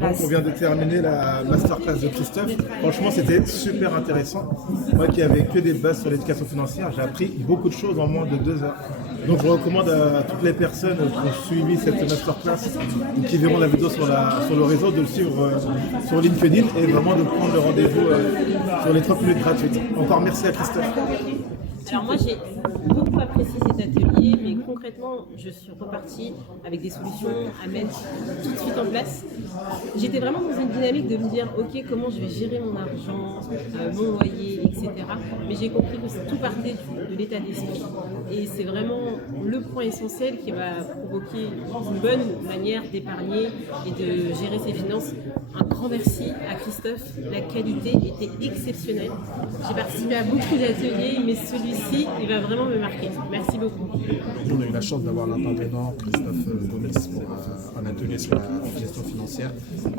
Donc on vient de terminer la masterclass de Christophe. Franchement, c'était super intéressant. Moi qui n'avais que des bases sur l'éducation financière, j'ai appris beaucoup de choses en moins de 2 heures. Donc je recommande à toutes les personnes qui ont suivi cette masterclass ou qui verront la vidéo sur le réseau de le suivre sur LinkedIn et vraiment de prendre le rendez-vous sur les 30 minutes gratuites. Encore merci à Christophe. Alors moi j'ai beaucoup apprécié cet atelier, mais concrètement je suis repartie avec des solutions à mettre tout de suite en place. J'étais vraiment dans une dynamique de me dire ok, comment je vais gérer mon argent, mon loyer, etc. Mais j'ai compris que tout partait de l'état d'esprit. Et c'est vraiment le point essentiel qui va provoquer une bonne manière d'épargner et de gérer ses finances. Un grand merci à Christophe, la qualité était exceptionnelle. J'ai participé à beaucoup d'ateliers, mais celui-ci, il va vraiment me marquer. Merci beaucoup. On a eu la chance d'avoir l'intervenant Christophe Gomis pour un atelier sur la gestion financière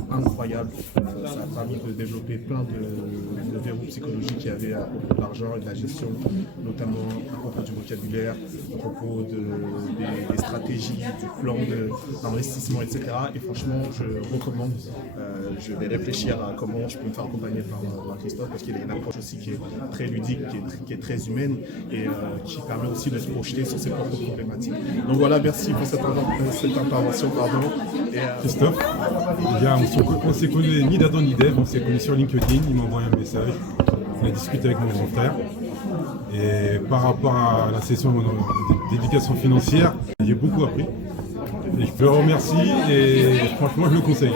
incroyable. Ça a permis de développer plein de verrous psychologiques qu'il y avait à propos de l'argent et de la gestion, notamment à propos du vocabulaire, à propos des stratégies, du plan d'investissement, etc. Et franchement, je recommande. Je vais réfléchir à comment je peux me faire accompagner par Christophe parce qu'il a une approche aussi qui est très ludique, qui est très humaine et qui permet aussi de se projeter sur ses propres problématiques. Donc voilà, merci pour cette intervention. Christophe, eh bien, on ne s'est connus ni d'Adam ni d'Ève, on s'est connus sur LinkedIn, il m'a envoyé un message, on a discuté avec mon grand frère. Et par rapport à la session d'éducation financière, j'ai beaucoup appris. Et je le remercie et franchement je le conseille.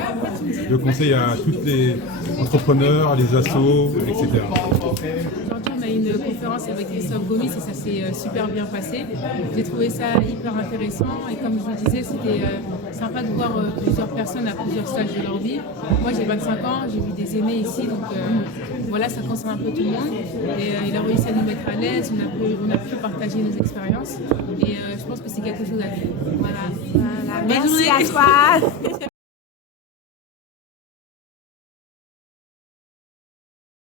Je le conseille à tous les entrepreneurs, les assos, etc. Aujourd'hui, on a eu une conférence avec Christophe Gomis et ça s'est super bien passé. J'ai trouvé ça hyper intéressant et comme je vous le disais, c'était sympa de voir plusieurs personnes à plusieurs stages de leur vie. Moi, j'ai 25 ans, j'ai vu des aînés ici, donc voilà, ça concerne un peu tout le monde. Et il a réussi à nous mettre à l'aise, on a pu partager nos expériences et je pense que c'est quelque chose à faire. Voilà. Merci à toi.